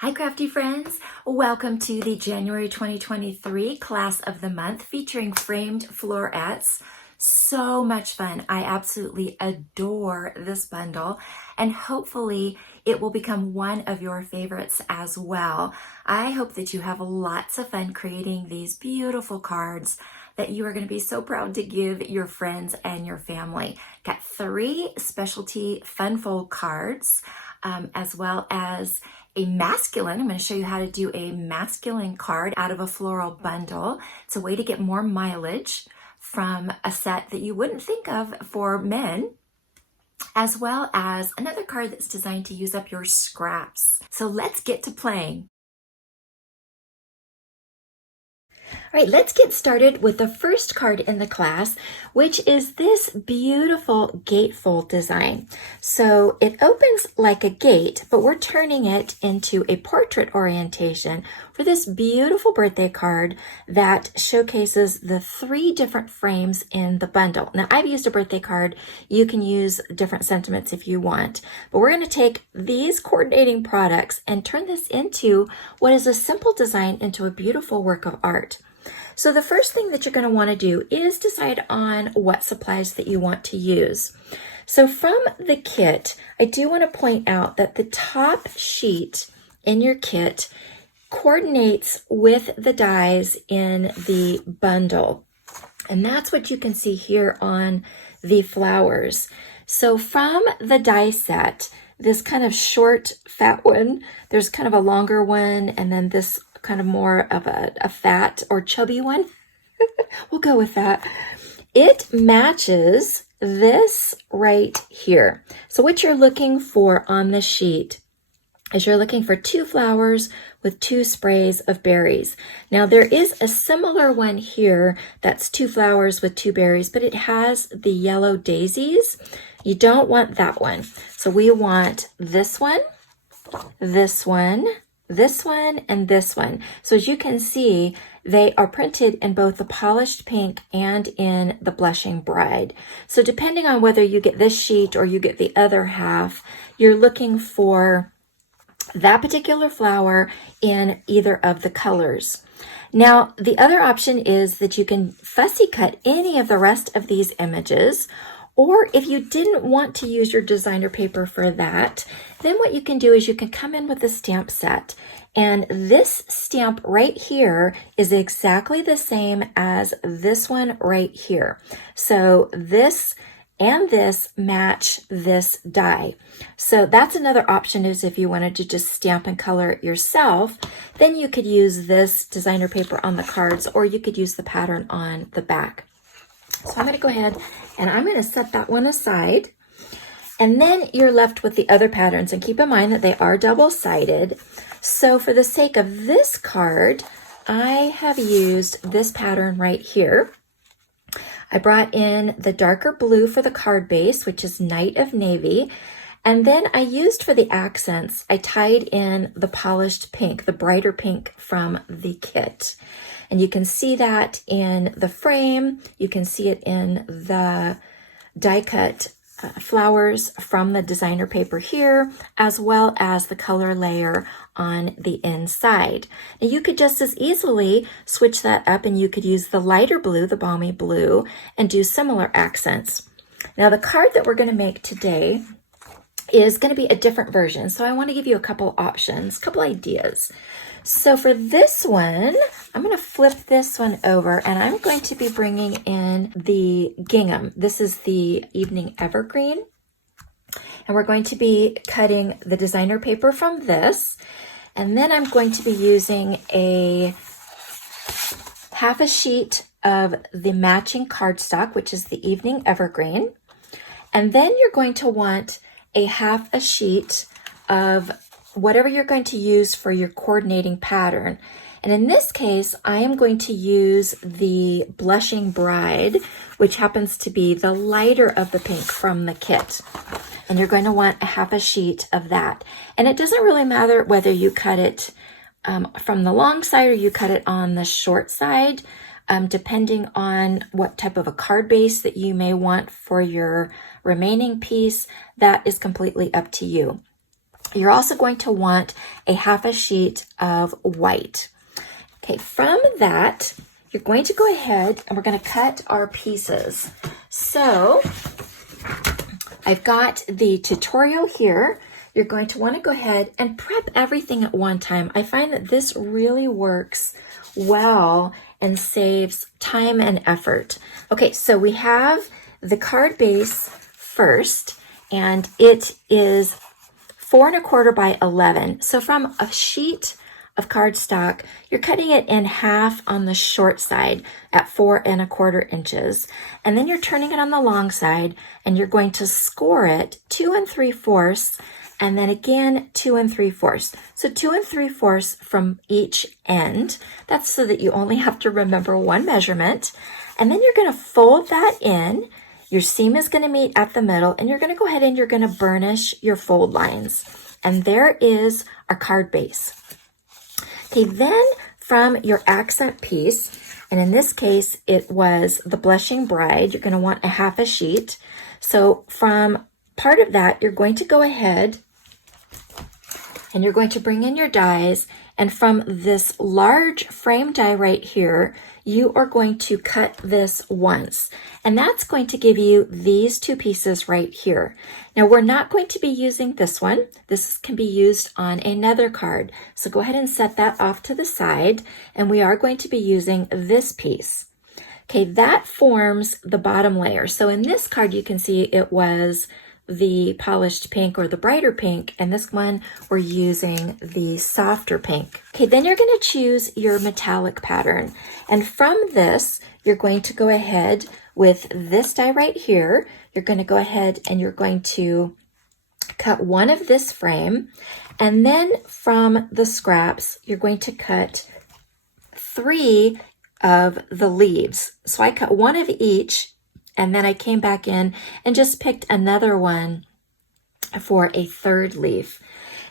Hi crafty friends, welcome to the January 2023 class of the month featuring framed florets. So much fun. I absolutely adore this bundle and hopefully it will become one of your favorites as well. I hope that you have lots of fun creating these beautiful cards that you are going to be so proud to give your friends and your family. Got 3 specialty fun fold cards as well as a masculine. I'm going to show you how to do a masculine card out of a floral bundle. It's a way to get more mileage from a set that you wouldn't think of for men, as well as another card that's designed to use up your scraps. So let's get to playing. All right, let's get started with the first card in the class, which is this beautiful gatefold design. So it opens like a gate, but we're turning it into a portrait orientation for this beautiful birthday card that showcases the 3 different frames in the bundle. Now, I've used a birthday card. You can use different sentiments if you want, but we're going to take these coordinating products and turn this into what is a simple design into a beautiful work of art. So the first thing that you're going to want to do is decide on what supplies that you want to use. So from the kit, I do want to point out that the top sheet in your kit coordinates with the dies in the bundle. And that's what you can see here on the flowers. So from the die set, this kind of short, fat one, there's kind of a longer one, and then this kind of more of a fat or chubby one. We'll go with that. It matches this right here. So what you're looking for on the sheet is you're looking for 2 flowers with 2 sprays of berries. Now there is a similar one here that's 2 flowers with 2 berries, but it has the yellow daisies. You don't want that one. So we want this one, this one, this one, and this one. So as you can see, they are printed in both the polished pink and in the blushing bride. So depending on whether you get this sheet or you get the other half, you're looking for that particular flower in either of the colors. Now, the other option is that you can fussy cut any of the rest of these images, or if you didn't want to use your designer paper for that, then what you can do is you can come in with a stamp set. And this stamp right here is exactly the same as this one right here. So this and this match this die. So that's another option, is if you wanted to just stamp and color it yourself, then you could use this designer paper on the cards, or you could use the pattern on the back. So I'm going to go ahead and I'm going to set that one aside. And then you're left with the other patterns. And keep in mind that they are double-sided. So for the sake of this card, I have used this pattern right here. I brought in the darker blue for the card base, which is Night of Navy. And then I used for the accents, I tied in the polished pink, the brighter pink from the kit. And you can see that in the frame. You can see it in the die cut flowers from the designer paper here, as well as the color layer on the inside. Now you could just as easily switch that up and you could use the lighter blue, the balmy blue, and do similar accents. Now the card that we're going to make today is going to be a different version. So I want to give you a couple options, a couple ideas. So for this one, I'm going to flip this one over and I'm going to be bringing in the gingham. This is the Evening Evergreen. And we're going to be cutting the designer paper from this. And then I'm going to be using a half a sheet of the matching cardstock, which is the Evening Evergreen. And then you're going to want a half a sheet of whatever you're going to use for your coordinating pattern. And in this case, I am going to use the Blushing Bride, which happens to be the lighter of the pink from the kit. And you're going to want a half a sheet of that. And it doesn't really matter whether you cut it from the long side or you cut it on the short side, depending on what type of a card base that you may want for your remaining piece. That is completely up to you. You're also going to want a half a sheet of white. Okay, from that, you're going to go ahead and we're going to cut our pieces. So I've got the tutorial here. You're going to want to go ahead and prep everything at one time. I find that this really works well and saves time and effort. Okay, so we have the card base first, and it is 4 1/4 by 11. So from a sheet of cardstock, you're cutting it in half on the short side at 4 1/4 inches. And then you're turning it on the long side and you're going to score it 2 3/4 and then again 2 3/4. So 2 3/4 from each end. That's so that you only have to remember one measurement. And then you're going to fold that in. Your seam is going to meet at the middle, and you're going to go ahead and you're going to burnish your fold lines. And there is our card base. Okay, then from your accent piece, and in this case, it was the Blushing Bride, you're going to want a half a sheet. So from part of that, you're going to go ahead and you're going to bring in your dies, and from this large frame die right here, you are going to cut this once, and that's going to give you these two pieces right here. Now we're not going to be using this one. This can be used on another card. So go ahead and set that off to the side, and we are going to be using this piece. Okay, that forms the bottom layer. So in this card, you can see it was the polished pink or the brighter pink, and this one we're using the softer pink. Okay, then you're going to choose your metallic pattern, and from this you're going to go ahead with this die right here. You're going to go ahead and you're going to cut one of this frame, and then from the scraps you're going to cut 3 of the leaves. So I cut one of each, and then I came back in and just picked another one for a third leaf.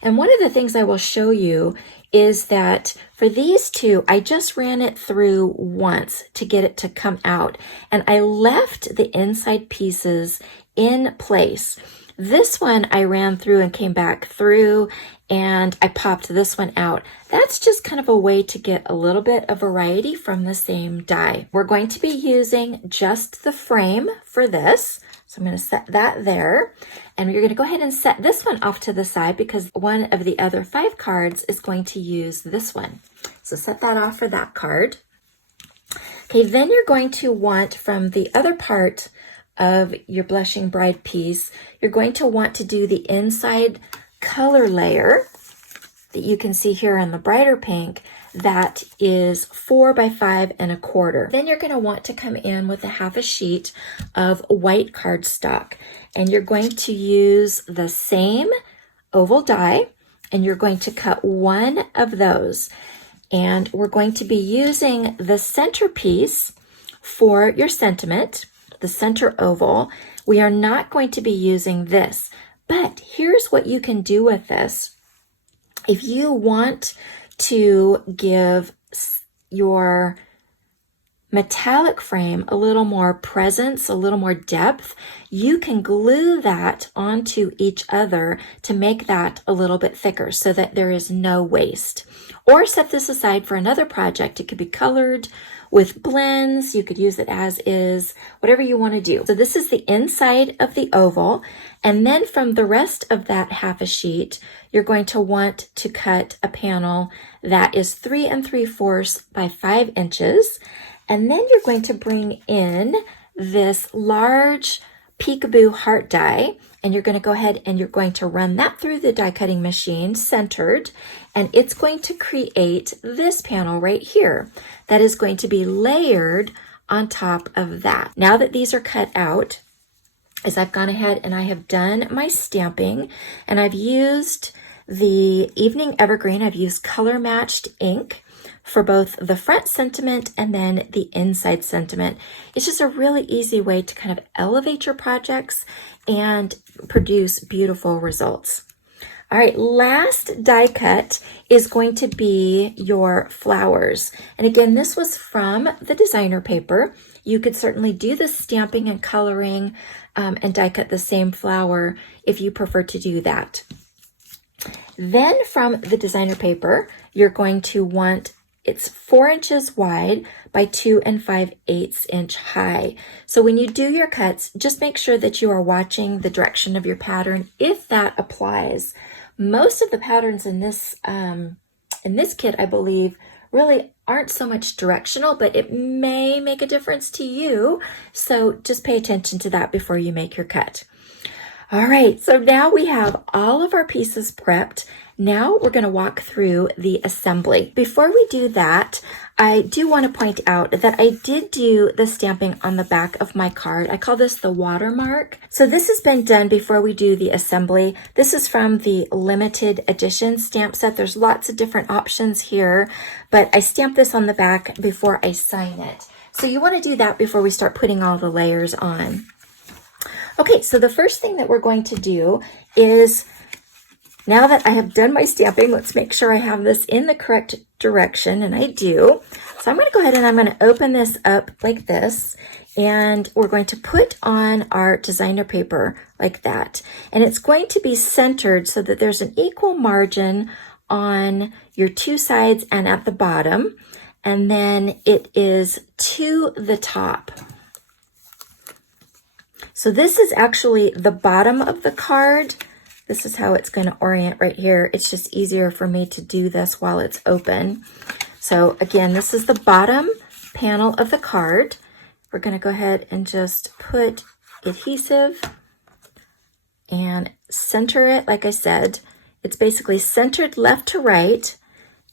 And one of the things I will show you is that for these two, I just ran it through once to get it to come out, and I left the inside pieces in place. This one I ran through and came back through, and I popped this one out. That's just kind of a way to get a little bit of variety from the same die. We're going to be using just the frame for this. So I'm going to set that there, and you're going to go ahead and set this one off to the side because one of the other 5 cards is going to use this one. So set that off for that card. Okay, then you're going to want from the other part of your Blushing Bride piece, you're going to want to do the inside color layer that you can see here on the brighter pink. That is 4 by 5 1/4. Then you're going to want to come in with a half a sheet of white cardstock, and you're going to use the same oval die, and you're going to cut one of those, and we're going to be using the centerpiece for your sentiment, the center oval. We are not going to be using this, but here's what you can do with this. If you want to give your metallic frame a little more presence, a little more depth, you can glue that onto each other to make that a little bit thicker so that there is no waste. Or set this aside for another project. It could be colored with blends. You could use it as is, whatever you want to do. So this is the inside of the oval. And then from the rest of that half a sheet, you're going to want to cut a panel that is 3 3/4 by 5 inches. And then you're going to bring in this large peekaboo heart die, and you're going to go ahead and you're going to run that through the die cutting machine centered, and it's going to create this panel right here that is going to be layered on top of that. Now that these are cut out, as I've gone ahead and I have done my stamping, and I've used the Evening Evergreen, I've used color matched ink for both the front sentiment and then the inside sentiment. It's just a really easy way to kind of elevate your projects and produce beautiful results. All right, last die cut is going to be your flowers. And again, this was from the designer paper. You could certainly do the stamping and coloring and die cut the same flower if you prefer to do that. Then from the designer paper, you're going to want, it's 4 inches wide by 2 5/8 inch high. So when you do your cuts, just make sure that you are watching the direction of your pattern if that applies. Most of the patterns in this kit, I believe, really aren't so much directional, but it may make a difference to you. So just pay attention to that before you make your cut. All right, so now we have all of our pieces prepped. Now we're going to walk through the assembly. Before we do that, I do want to point out that I did do the stamping on the back of my card. I call this the watermark. So this has been done before we do the assembly. This is from the limited edition stamp set. There's lots of different options here, but I stamped this on the back before I sign it. So you want to do that before we start putting all the layers on. Okay, so the first thing that we're going to do is, now that I have done my stamping, let's make sure I have this in the correct direction, and I do. So I'm going to go ahead and I'm going to open this up like this, and we're going to put on our designer paper like that. And it's going to be centered so that there's an equal margin on your two sides and at the bottom, and then it is to the top. So this is actually the bottom of the card. This is how it's going to orient right here. It's just easier for me to do this while it's open. So again, this is the bottom panel of the card. We're going to go ahead and just put adhesive and center it. Like I said, it's basically centered left to right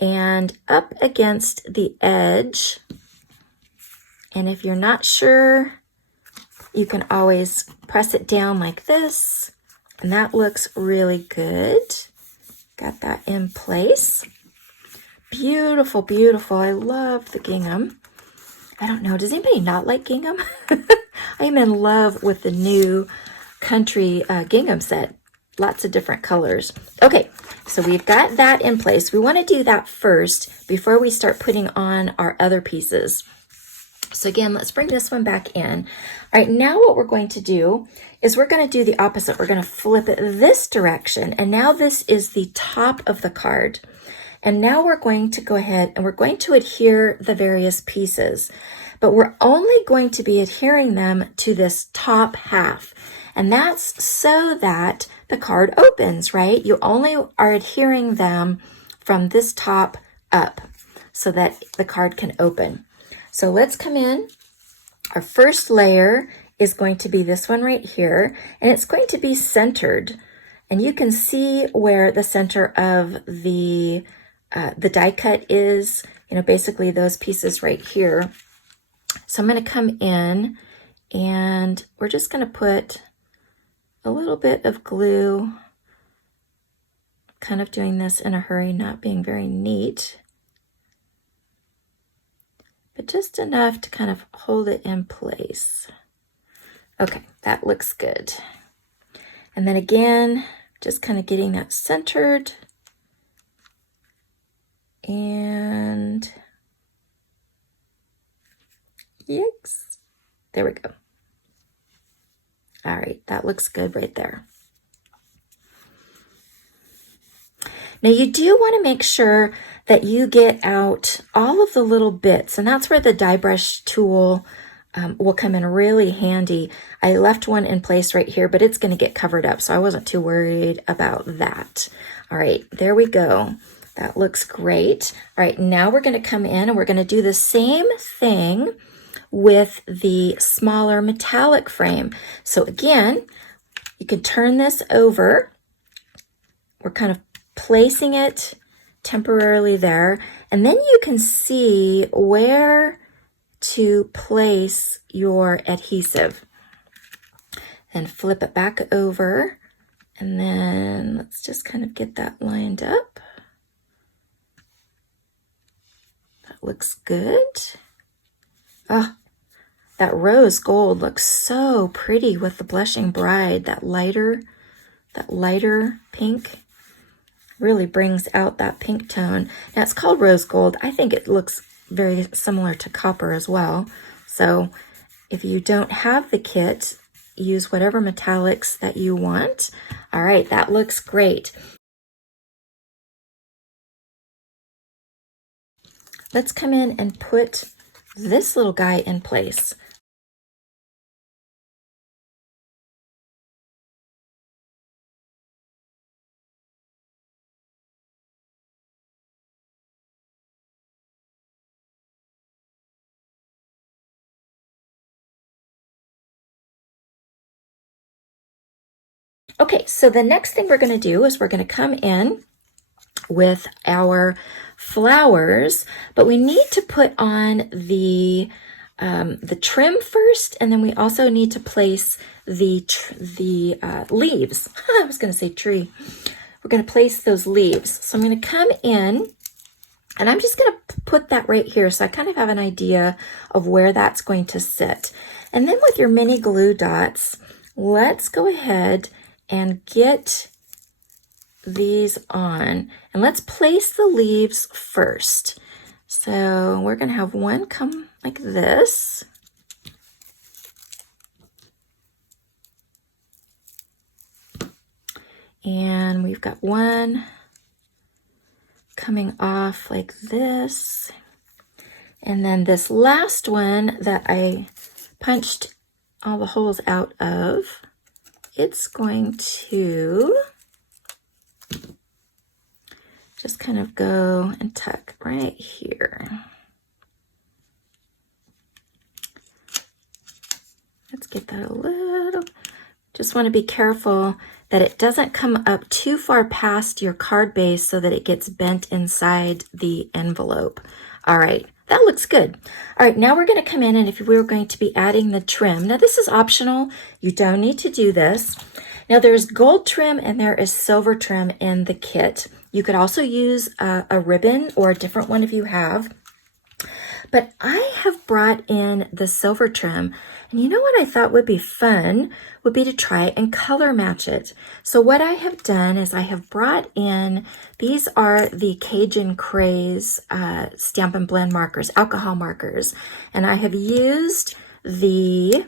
and up against the edge. And if you're not sure, you can always press it down like this, and that looks really good. Got that in place. Beautiful, beautiful. I love the gingham. I don't know, does anybody not like gingham? I am in love with the new country gingham set. Lots of different colors. Okay, so we've got that in place. We want to do that first before we start putting on our other pieces. So again, let's bring this one back in. All right, now what we're going to do is we're going to do the opposite. We're going to flip it this direction, and now this is the top of the card. And now we're going to go ahead and we're going to adhere the various pieces, but we're only going to be adhering them to this top half. And that's so that the card opens, right? You only are adhering them from this top up so that the card can open. So let's come in. Our first layer is going to be this one right here, and it's going to be centered. And you can see where the center of the die cut is, basically those pieces right here. So I'm going to come in, and we're just going to put a little bit of glue, kind of doing this in a hurry, not being very neat, but just enough to kind of hold it in place. Okay, that looks good. And then again, just kind of getting that centered. And yikes, there we go. All right, that looks good right there. Now you do want to make sure that you get out all of the little bits, and that's where the die brush tool will come in really handy. I left one in place right here, but it's going to get covered up, so I wasn't too worried about that. All right, there we go. That looks great. All right, now we're going to come in and we're going to do the same thing with the smaller metallic frame. So again, you can turn this over. We're kind of placing it temporarily there, and then you can see where to place your adhesive. And flip it back over, and then let's just kind of get that lined up. That looks good. Oh, that rose gold looks so pretty with the blushing bride. That lighter pink really brings out that pink tone. Now it's called rose gold. I think it looks very similar to copper as well. So if you don't have the kit, use whatever metallics that you want. All right, that looks great. let's come in and put this little guy in place. Okay, so the next thing we're going to do is we're going to come in with our flowers, but we need to put on the trim first, and then we also need to place the leaves. I was going to say tree. We're going to place those leaves. So I'm going to come in, and I'm just going to put that right here so I kind of have an idea of where that's going to sit. And then with your mini glue dots, let's go ahead and get these on, and let's place the leaves first. So we're going to have one come like this. And we've got one coming off like this. And then this last one that I punched all the holes out of, it's going to just kind of go and tuck right here. Let's get that a little, just want to be careful that it doesn't come up too far past your card base so that it gets bent inside the envelope. All right, that looks good. All right, now we're going to come in, and if we were going to be adding the trim, now this is optional. You don't need to do this. Now there's gold trim and there is silver trim in the kit. You could also use a ribbon or a different one if you have. But I have brought in the silver trim, and you know what I thought would be fun would be to try and color match it. So what I have done is I have brought in, these are the Cajun Craze Stampin' Blend markers, alcohol markers, and I have used the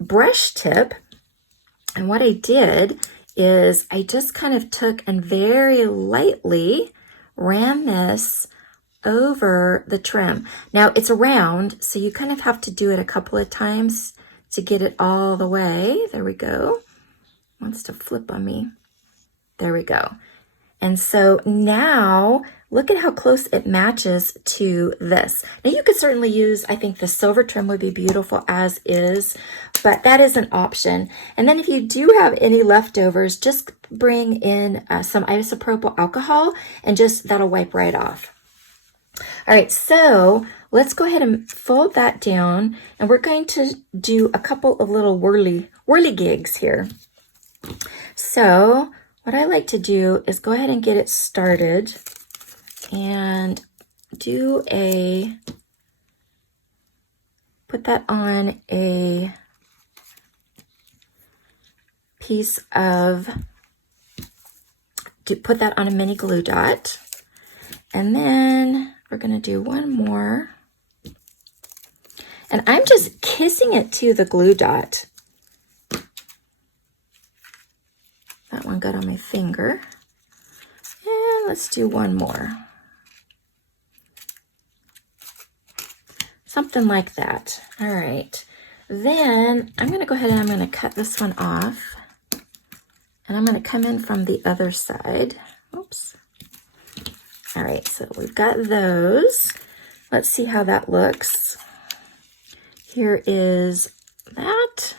brush tip, and what I did is I just kind of took and very lightly ran this over the trim. Now it's round, so you kind of have to do it a couple of times to get it all the way. There we go. Wants to flip on me. There we go. And so now look at how close it matches to this. Now you could certainly use, I think the silver trim would be beautiful as is, but that is an option. And then if you do have any leftovers, just bring in some isopropyl alcohol and just that'll wipe right off. All right, so let's go ahead and fold that down, and we're going to do a couple of little whirly gigs here. So what I like to do is go ahead and get it started and put that on a piece of, put that on a mini glue dot, and then we're going to do one more. And I'm just kissing it to the glue dot. That one got on my finger. And let's do one more. Something like that. All right. Then I'm going to go ahead and I'm going to cut this one off. And I'm going to come in from the other side. Oops. All right, so we've got those. Let's see how that looks. Here is that.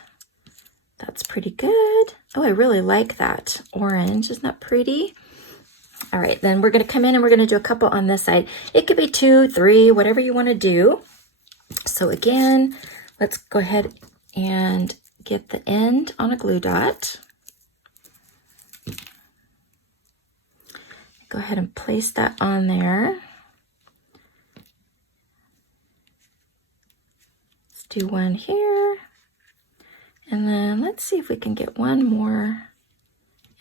That's pretty good. Oh, I really like that orange. Isn't that pretty? All right, then we're going to come in and we're going to do a couple on this side. It could be 2, 3, whatever you want to do. So again, let's go ahead and get the end on a glue dot. Go ahead and place that on there. Let's do one here. And then let's see if we can get one more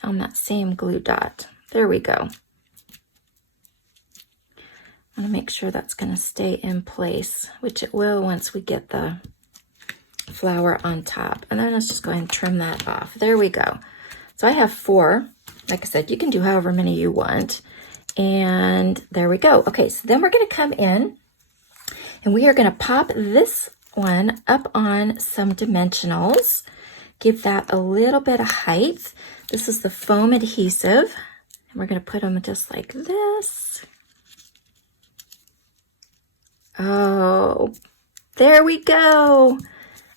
on that same glue dot. There we go. I want to make sure that's going to stay in place, which it will once we get the flower on top. And then let's just go ahead and trim that off. There we go. So I have 4. Like I said, you can do however many you want. And there we go. Okay, so then we're going to come in And we are going to pop this one up on some dimensionals. Give that a little bit of height. This is the foam adhesive. And we're going to put them just like this. Oh, there we go.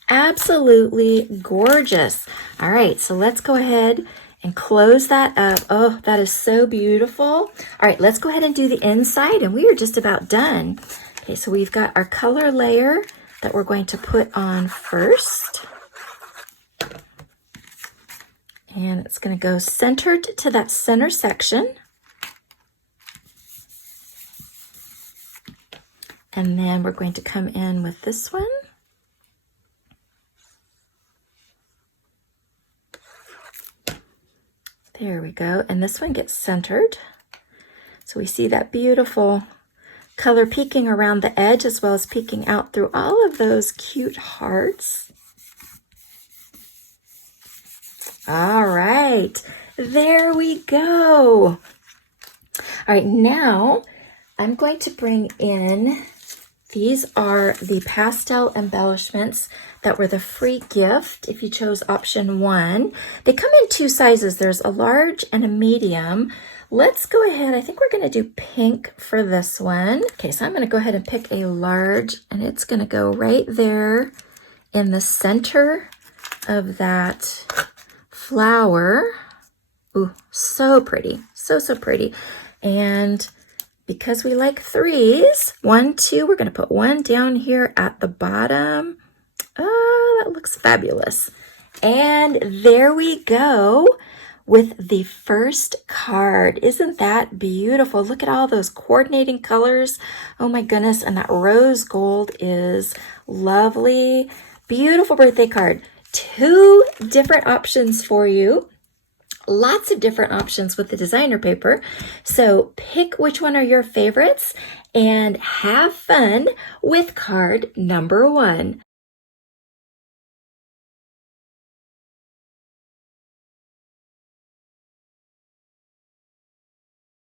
Absolutely gorgeous. All right, so let's go ahead and close that up. Oh, that is so beautiful. All right, let's go ahead and do the inside, and we are just about done. Okay, so we've got our color layer that we're going to put on first. And it's going to go centered to that center section. And then we're going to come in with this one. There we go. And this one gets centered. So we see that beautiful color peeking around the edge as well as peeking out through all of those cute hearts. All right, there we go. All right, now I'm going to bring in, these are the pastel embellishments that were the free gift if you chose option 1. They come in 2 sizes. There's a large and a medium. Let's go ahead, I think we're going to do pink for this one. Okay, so I'm going to go ahead and pick a large, and it's going to go right there in the center of that flower. Ooh, so pretty, so pretty. And because we like 3s, 1, 2, we're going to put 1 down here at the bottom. Oh, that looks fabulous. And there we go with the first card. Isn't that beautiful? Look at all those coordinating colors. Oh my goodness, and that rose gold is lovely. Beautiful birthday card. 2 different options for you. Lots of different options with the designer paper. So pick which one are your favorites and have fun with card number 1.